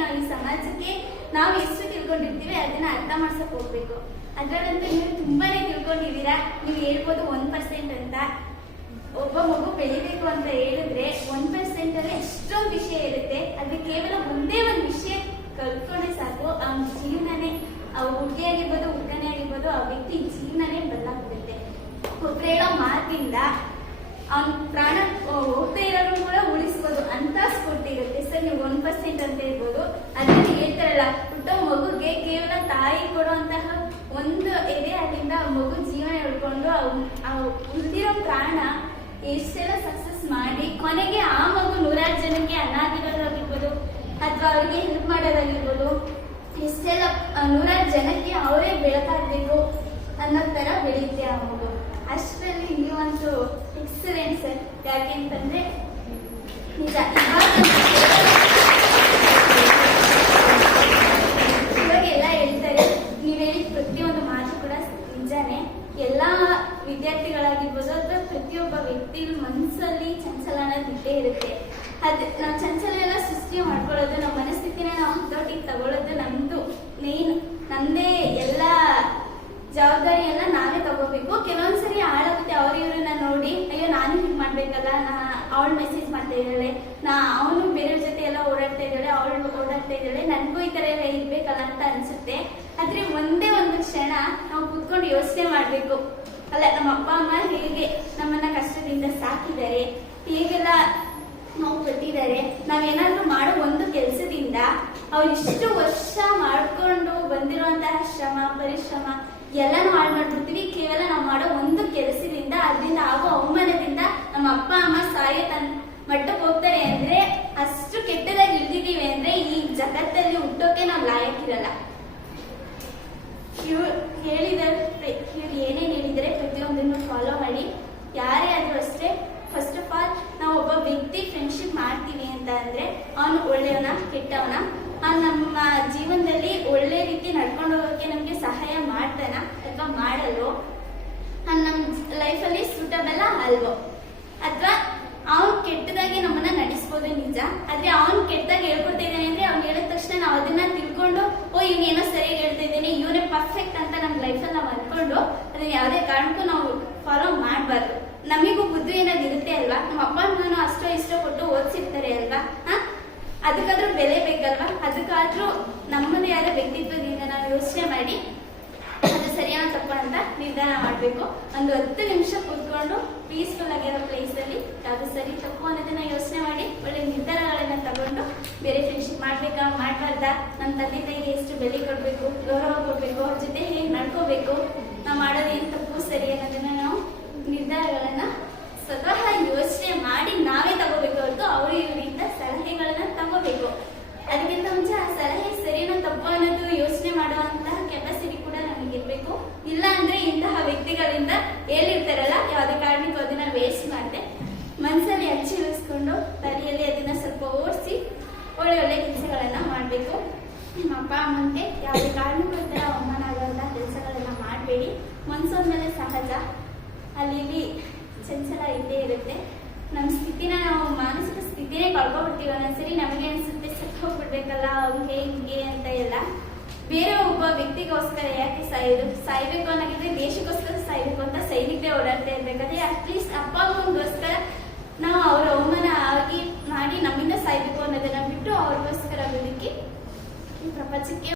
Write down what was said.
ನಾವು ಈ ಸಮಾಜಕ್ಕೆ ನಾವು ಎಷ್ಟು ತಿಳ್ಕೊಂಡಿರ್ತೀವಿ ಅದನ್ನ ಅರ್ಥ ಮಾಡ್ಸಕ್ ಹೋಗ್ಬೇಕು. ಅದ್ರಲ್ಲಂತೂ ನೀವು ತುಂಬಾನೇ ತಿಳ್ಕೊಂಡಿದ್ದೀರಾ. ನೀವು ಹೇಳ್ಬೋದು 1% ಅಂತ. ಒಬ್ಬ ಮಗು ಬೆಳಿಬೇಕು ಅಂತ ಹೇಳಿದ್ರೆ 1% ಅಲ್ಲಿ ಎಷ್ಟೊಂದು ವಿಷಯ ಇರುತ್ತೆ. ಅದ್ರ ಕೇವಲ ಒಂದೇ ಒಂದು ವಿಷಯ ಕಲ್ತ್ಕೊಂಡ್ರೆ ಸಾಕು, ಅವ್ನ ಜೀವನನೇ, ಹುಡುಗಿ ಆಗಿರ್ಬೋದು ಹುಡುಗನೇ ಆಗಿರ್ಬೋದು, ಆ ವ್ಯಕ್ತಿ ಜೀವನನೇ ಬದಲಾಗ್ಬಿಡುತ್ತೆ. ಒಬ್ರು ಹೇಳೋ ಮಾತಿಂದ ಅವ್ನ ಪ್ರಾಣ ಹೋಗ್ತಾ ಇರೋರು ಕೂಡ ಉಳಿಸ್ಬೋದು ಅಂತ ಸ್ಫೂರ್ತಿ ಇರುತ್ತೆ. ಸರ್ ನೀವು 1% ಅಂತ ಹೇಳ್ಬೋದು. ಅದನ್ನ ಹೇಳ್ತಾರಲ್ಲ, ಹುಟ್ಟೋ ಮಗುಗೆ ಕೇವಲ ತಾಯಿ ಕೊಡುವಂತಹ ಒಂದು ಎದೆ ಅಲ್ಲಿಂದ ಆ ಮಗು ಜೀವನ ಹೇಳ್ಕೊಂಡು ಉಳಿದಿರೋ ಪ್ರಾಣ ಎಷ್ಟೆಲ್ಲ ಸಕ್ಸಸ್ ಮಾಡಿ ಕೊನೆಗೆ ಆ ಮಗು 100 ಜನಕ್ಕೆ ಅನಾಥಿಗಳಾಗಿರ್ಬೋದು ಅಥವಾ ಅವ್ರಿಗೆ ಹೆಲ್ಪ್ ಮಾಡೋದಾಗಿರ್ಬೋದು, ಎಷ್ಟೆಲ್ಲ 100 ಜನಕ್ಕೆ ಅವರೇ ಬೆಳಕಾಗಬೇಕು ಅನ್ನೋ ತರ ಬೆಳೆಯುತ್ತೆ ಆ ಮಗು. ಅಷ್ಟರಲ್ಲಿ ನೀವಂತೂ ಎಕ್ಸಲೆಂಟ್ ಸರ್. ಯಾಕೆಂತಂದ್ರೆ ನಿಜ ಇವಾಗೆಲ್ಲ ಹೇಳ್ತಾರೆ, ನೀವ್ ಹೇಳಿದ ಪ್ರತಿಯೊಂದು ಮಾತು ಕೂಡ ನಿಜಾನೇ. ಎಲ್ಲಾ ವಿದ್ಯಾರ್ಥಿಗಳಾಗಿರ್ಬೋದು ಅಥವಾ ಪ್ರತಿಯೊಬ್ಬ ವ್ಯಕ್ತಿ ಮನಸ್ಸಲ್ಲಿ ಚಂಚಲ ಅನ್ನೋದು ಇದ್ದೇ ಇರುತ್ತೆ. ನಾವು ಚಂಚಲ ಎಲ್ಲ ಸೃಷ್ಟಿ ಮಾಡ್ಕೊಳ್ಳೋದು, ನಮ್ಮ ಮನಸ್ಥಿತಿನ ನಾವು ಹತೋಟಿಗೆ ತಗೊಳ್ಳೋದು ನಮ್ದೇ ಎಲ್ಲ ಜವಾಬ್ದಾರಿ ಎಲ್ಲ ನಾವೇ ತಗೋಬೇಕು. ಕೆಲವೊಂದ್ಸರಿ ಹಾಳಾಗುತ್ತೆ. ಇವ್ರನ್ನ ನೋಡಿ ಅಯ್ಯೋ ನಾನು ಹೀಗೆ ಮಾಡ್ಬೇಕಲ್ಲ, ಅವಳು ಮೆಸೇಜ್ ಮಾಡ್ತಾ ಇದ್ದಾಳೆ, ಅವನು ಬೇರೆಯವ್ರ ಜೊತೆ ಎಲ್ಲ ಓಡಾಡ್ತಾ ಇದ್ದಾಳೆ, ಅವಳು ಓಡಾಡ್ತಾ ಇದ್ದಾಳೆ, ನನ್ಗೂ ಈ ತರ ಎಲ್ಲ ಇರ್ಬೇಕಲ್ಲ ಅಂತ ಅನ್ಸುತ್ತೆ. ಆದ್ರೆ ಒಂದೇ ಒಂದು ಕ್ಷಣ ನಾವು ಕುತ್ಕೊಂಡು ಯೋಚನೆ ಮಾಡ್ಬೇಕು. ಅಲ್ಲ, ನಮ್ಮ ಅಪ್ಪ ಅಮ್ಮ ಹೇಗೆ ನಮ್ಮನ್ನ ಕಷ್ಟದಿಂದ ಸಾಕಿದ್ದಾರೆ, ಹೇಗೆಲ್ಲ ನಾವು ಕೊಟ್ಟಿದ್ದಾರೆ, ನಾವೇನಾದ್ರೂ ಮಾಡೋ ಒಂದು ಕೆಲಸದಿಂದ ಅವ್ರು ಇಷ್ಟು ವರ್ಷ ಮಾಡ್ಕೊಂಡು ಬಂದಿರುವಂತಹ ಶ್ರಮ ಪರಿಶ್ರಮ ಎಲ್ಲಾನು ಹಾಳು ಮಾಡ್ಬಿಡ್ತೀವಿ. ಕೇವಲ ನಾವು ಮಾಡೋ ಒಂದು ಕೆಲಸದಿಂದ, ಅದರಿಂದ ಆಗೋ ಅವಮಾನದಿಂದ ನಮ್ಮ ಅಪ್ಪ ಅಮ್ಮ ಸಾಯೋ ಮಟ್ಟಕ್ಕೆ ಹೋಗ್ತಾರೆ ಅಂದ್ರೆ, ಅಷ್ಟು ಕೆಟ್ಟದಾಗಿ ಇಳಿದಿದ್ದೀವಿ ಅಂದ್ರೆ ಈ ಜಗತ್ತಲ್ಲಿ ಹುಟ್ಟೋಕೆ ನಾವು ಲಾಯಕ್ಕಿರಲ್ಲ. ಇವ್ರು ಏನೇನ್ ಹೇಳಿದರೆ ಪ್ರತಿಯೊಂದನ್ನು ಫಾಲೋ ಮಾಡಿ. ಯಾರೇ ಆದ್ರೂ ಅಷ್ಟೇ, ಫಸ್ಟ್ ಆಫ್ ಆಲ್ ನಾವು ಒಬ್ಬ ವ್ಯಕ್ತಿ ಫ್ರೆಂಡ್ಶಿಪ್ ಮಾಡ್ತೀವಿ ಅಂತ ಅಂದ್ರೆ ಅವನು ಒಳ್ಳೆಯವನ ಕೆಟ್ಟವನ, ನಮ್ಮ ಜೀವನದಲ್ಲಿ ಒಳ್ಳೆ ರೀತಿ ನಡ್ಕೊಂಡು ಹೋಗೋಕೆ ನಮ್ಗೆ ಸಹಾಯ ಮಾಡ್ತಾನ ಅಥವಾ ಮಾಡಲ್ವೋ, ನಮ್ ಲೈಫಲ್ಲಿ ಸೂಟಬಲ್ ಅಲ್ವೋ, ಅಥವಾ ಅವ್ನು ಕೆಟ್ಟದಾಗಿ ನಮ್ಮನ್ನ ನಡೆಸ್ಬೋದು ನಿಜ. ಆದ್ರೆ ಅವ್ನು ಕೆಟ್ಟದಾಗಿ ಹೇಳ್ಕೊಡ್ತಾ ಇದ್ದಾನೆ ಅಂದ್ರೆ ಅವ್ನು ಹೇಳಿದ ತಕ್ಷಣ ನಾವು ಅದನ್ನ ತಿಳ್ಕೊಂಡು ಇವನೇನೋ ಸರಿಯಾಗಿ ಹೇಳ್ತಾ ಇದ್ದೇನೆ, ಇವನೇ ಪರ್ಫೆಕ್ಟ್ ಅಂತ ನಮ್ಮ ಲೈಫಲ್ಲಿ ನಾವು ಅನ್ಕೊಂಡು ಅದನ್ನ ಯಾವುದೇ ಕಾರಣಕ್ಕೂ ನಾವು ಫಾಲೋ ಮಾಡಬಾರ್ದು. ನಮಿಗೂ ಬುದ್ಧಿ ಏನಾದ್ರು ಇರುತ್ತೆ ಅಲ್ವಾ, ನಮ್ಮ ಅಪ್ಪ ಅಮ್ಮನೂ ಅಷ್ಟೋ ಇಷ್ಟೋ ಕೊಟ್ಟು ಓದಿಸಿರ್ತಾರೆ ಅಲ್ವಾ, ಅದಕ್ಕಾದ್ರೂ ಬೆಲೆ ಬೇಕಲ್ವಾ. ಅದಕ್ಕಾದ್ರೂ ನಮ್ಮದೇ ಆದ ವ್ಯಕ್ತಿತ್ವದಿಂದ ನಾವು ಯೋಚನೆ ಮಾಡಿ ಅದು ಸರಿಯಾದ ತಪ್ಪ ಅಂತ ನಿರ್ಧಾರ ಮಾಡಬೇಕು. ಒಂದು 10 ನಿಮಿಷ ಕೂತ್ಕೊಂಡು ಪೀಸ್ಫುಲ್ ಆಗಿರೋ ಪ್ಲೇಸ್ ಅಲ್ಲಿ ಅದು ಸರಿ ತಪ್ಪು ಅನ್ನೋದನ್ನ ಯೋಚನೆ ಮಾಡಿ ಒಳ್ಳೆ ನಿರ್ಧಾರಗಳನ್ನ ತಗೊಂಡು ಬೇರೆ ಫ್ರೆಂಡ್ಶಿಪ್ ಮಾಡ್ಬೇಕಾ ಮಾಡ್ಬಾರ್ದಾ, ನಮ್ಮ ತಂದೆ ತಾಯಿಗೆ ಎಷ್ಟು ಬೆಲೆ ಕೊಡ್ಬೇಕು, ಗೌರವ ಕೊಡ್ಬೇಕು, ಅವ್ರ ಜೊತೆ ಹೇಗೆ ನಡ್ಕೋಬೇಕು, ನಾವು ಮಾಡೋದು ಏನ್ ತಪ್ಪು ಸರಿ ಅನ್ನೋದನ್ನ ನಾವು ನಿರ್ಧಾರಗಳನ್ನ ಸ್ವತಃ ಯೋಚನೆ ಮಾಡಿ ನಾವೇ ತಗೋಬೇಕು ಹೊರತು ಅವರು ಇವರಿಂದ ಸಲಹೆಗಳನ್ನ ತಗೋಬೇಕು. ಅದಕ್ಕಿಂತ ಮುಂಚೆ ಆ ಸಲಹೆ ಸರಿನೋ ತಪ್ಪು ಅನ್ನೋದು ಯೋಚನೆ ಮಾಡುವಂತಹ ಕೆಪಾಸಿಟಿ ಕೂಡ ನಮಗಿರ್ಬೇಕು. ಇಲ್ಲ ಅಂದ್ರೆ ಇಂತಹ ವ್ಯಕ್ತಿಗಳಿಂದ ಹೇಳಿರ್ತಾರಲ್ಲ, ಯಾವುದೇ ಕಾರಣಕ್ಕೂ ಅದನ್ನ ವೇಸ್ಟ್ ಮಾಡದೆ ಮನಸ್ಸಲ್ಲಿ ಹಚ್ಚಿ ಇಳಿಸ್ಕೊಂಡು ತಲೆಯಲ್ಲಿ ಅದನ್ನ ಸ್ವಲ್ಪ ಓಡಿಸಿ ಒಳ್ಳೆ ಒಳ್ಳೆ ಕೆಲಸಗಳನ್ನ ಮಾಡಬೇಕು. ನಿಮ್ಮ ಅಪ್ಪ ಅಮ್ಮಂಗೆ ಯಾವುದೇ ಕಾರಣಕ್ಕೂ ಈ ತರ ಅವಮಾನ ಆಗುವಂತಹ ಕೆಲಸಗಳನ್ನ ಮಾಡಬೇಡಿ. ಮನ್ಸೊಂದ್ಮೇಲೆ ಸಹಜ, ಅಲ್ಲಿ ಚಂಚಲ ಇದ್ದೇ ಇರುತ್ತೆ. ನಮ್ಮ ಸ್ಥಿತಿನ ನಾವು ಮಾನಸಿಕ ಸ್ಥಿತಿನೇ ಕಳ್ಕೊಬಿಡ್ತೀವಿ. ಒಂದೊಂದ್ಸರಿ ನಮಗೆ ಅನ್ಸುತ್ತೆ ಸತ್ತು ಹೋಗ್ಬಿಡ್ಬೇಕಲ್ಲ ಹಂಗೆ ಹಿಂಗೆ ಅಂತ ಎಲ್ಲ. ಬೇರೆ ಒಬ್ಬ ವ್ಯಕ್ತಿಗೋಸ್ಕರ ಯಾಕೆ ಸಾಯ್ಬೇಕು ಅನ್ನೋದಿದ್ರೆ ದೇಶಕ್ಕೋಸ್ಕರ ಸಾಯ್ಬೇಕು ಅಂತ ಸೈನಿಕರೇ ಓಡಾಡ್ತಾ ಇರ್ಬೇಕಾದ್ರೆ ಅಟ್ಲೀಸ್ಟ್ ಅಪ್ಪ ಅಮ್ಮಗೋಸ್ಕರ ನಾವು ಅವ್ರ ಅವಮಾನ ಆಗಿ ಮಾಡಿ ನಮ್ಮಿಂದ ಸಾಯ್ಬೇಕು ಅನ್ನೋದನ್ನ ಬಿಟ್ಟು ಅವ್ರಿಗೋಸ್ಕರ ಬದುಕಿ ಈ ಪ್ರಪಂಚಕ್ಕೆ